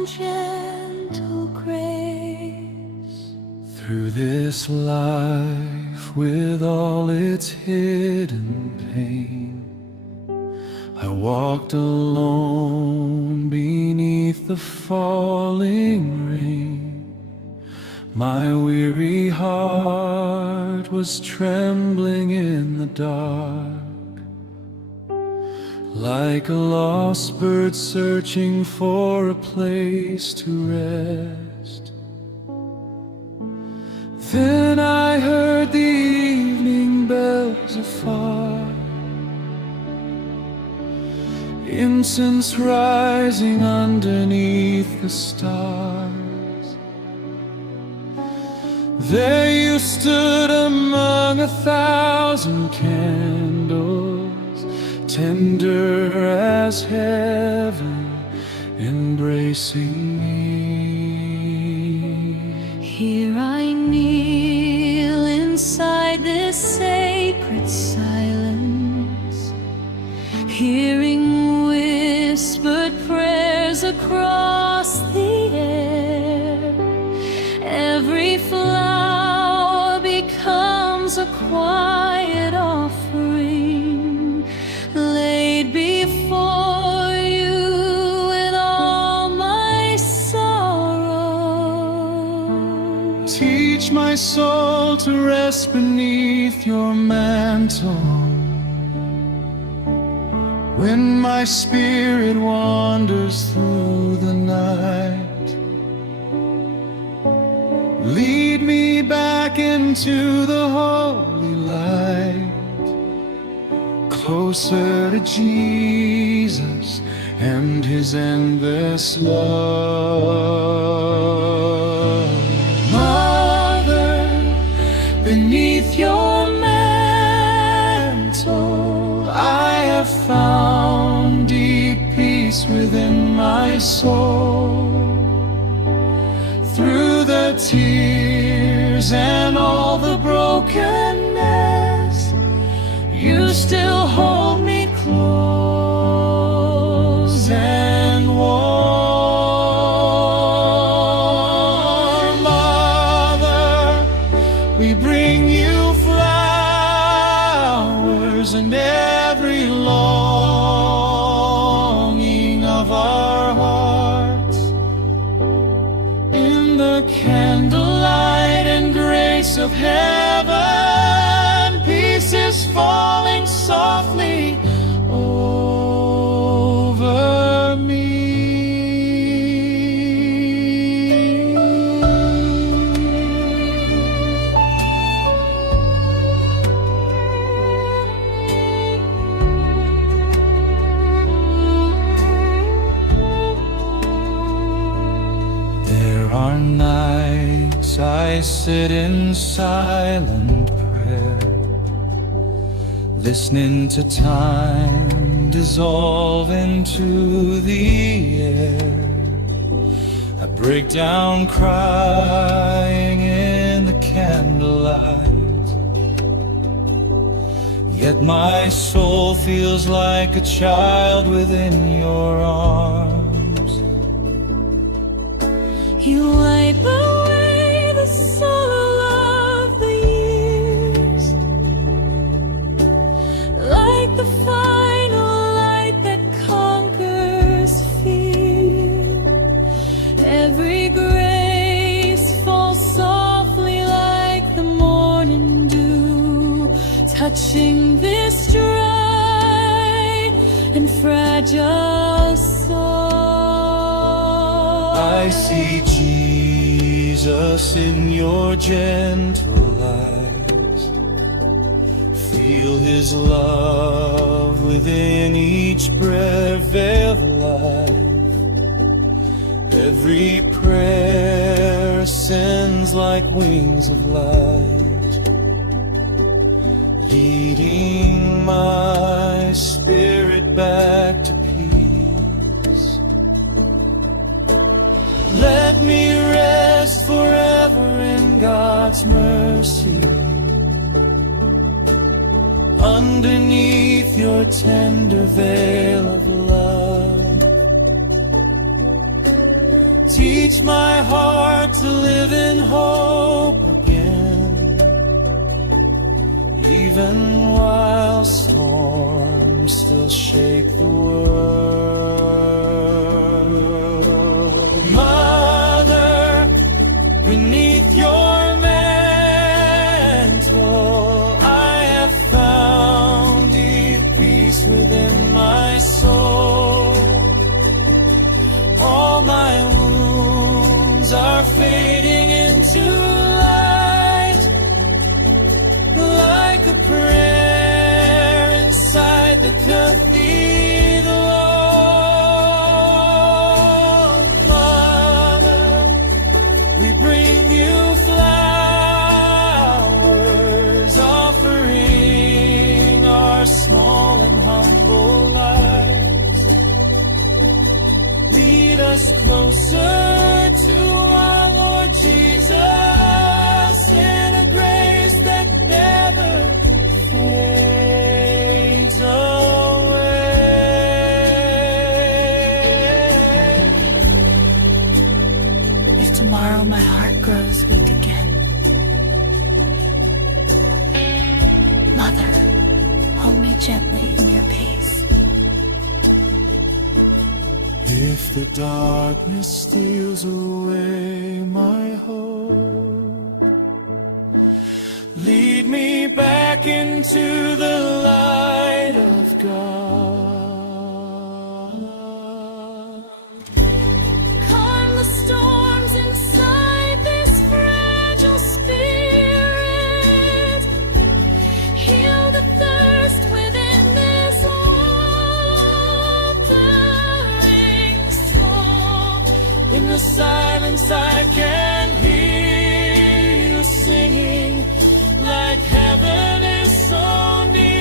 and gentle grace. Through this life with all its hidden pain, I walked alone beneath the falling rain. My weary heart was trembling in the dark, like a lost bird searching for a place to rest. Then I heard the evening bells afar, incense rising underneath the stars. There you stood among 1,000 candles, tender as heaven, embracing me. Here I kneel inside this sacred silence, hearing whispered prayers across the air. Every flower becomes a quiet offering, laid before you with all my sorrow. Teach my soul to rest beneath your mantle. When my spirit wanders through the night, lead me back into the holy light, closer to Jesus and His endless love. Mother, beneath your mantle, I have found deep peace within my soul. Through the tears and all the brokenness, you still hold me close and warm. Mother, we bring you flowers and every longing of our hearts. In the candlelight and grace of heaven, peace is falling softly over me. There are nights I sit in silent prayer, listening to time dissolve into the air. I break down crying in the candlelight, yet my soul feels like a child within your arms. You wipe away the sorrow of the years, like the final light that conquers fear. Every grace falls softly like the morning dew, touching this dry and fragile soul. I see Jesus in your gentle eyes, feel His love within each breath of life. Every prayer ascends like wings of light, leading my spirit back to peace. Let me rest forever in God's mercy, underneath your tender veil of love. Teach my heart to live in hope again, even while storms still shake the world. Mother, beneath your mantle, I have found deep peace within my soul. All my wounds are fading into light, like a prayer inside the cathedral. Mother, we bring you flowers, offering our small and humble lives. Lead us closer to our Lord Jesus in a grace that never fades away. If tomorrow my heart grows weak again, Mother, hold me gently in your peace. If the darkness steals away my hope, lead me back into the light of God. Calm the storms inside this fragile spirit. Heal the thirst within this wandering soul. In the silence I can hear you singing, like heaven is so near.